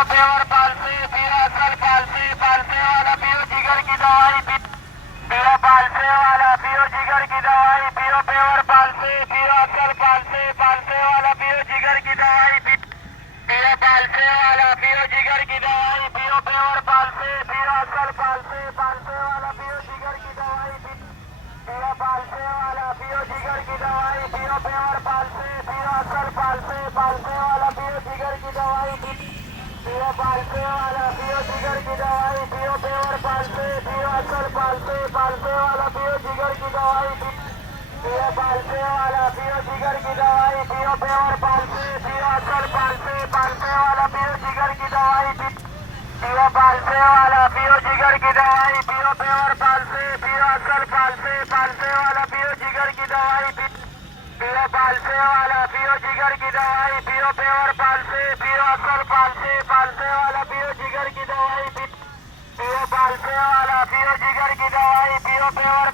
पियो प्योर फालसे, पियो असल फालसे, फालसे वाला पियो जिगर की दवाई, पियो फालसे वाला पियो जिगर की दवाई, पियो प्योर फालसे, पियो असल फालसे, फालसे वाला पियो जिगर की दवाई, पियो फालसे वाला पियो जिगर की दवाई, पियो प्योर फालसे, पियो असल फालसे, फालसे वाला पियो जिगर की दवाई, पियो फालसे वाला पियो जिगर की दवाई, पियो प्योर फालसे, पियो असल फालसे, फालसे वाला पियो जिगर की दवाई, पियो फालसे वाला पियो जिगर की दवाई, पियो प्योर फालसे, पियो असल फालसे, फालसे वाला पियो जिगर की दवाई, पियो फालसे वाला पियो जिगर की दवाई, पियो प्योर फालसे, पियो असल फालसे, फालसे वाला पियो जिगर की दवाई, पियो फालसे वाला पियो जिगर की दवाई, पियो प्योर फालसे, पियो असल फालसे, फालसे वाला पियो जिगर की दवाई, पियो फालसे वाला पियो जिगर की दवाई, पियो प्योर फालसे, पियो असल फालसे, फालसे वाला पियो जिगर की दवाई, पियो फालसे वाला पियो जिगर की दवाई, पियो प्योर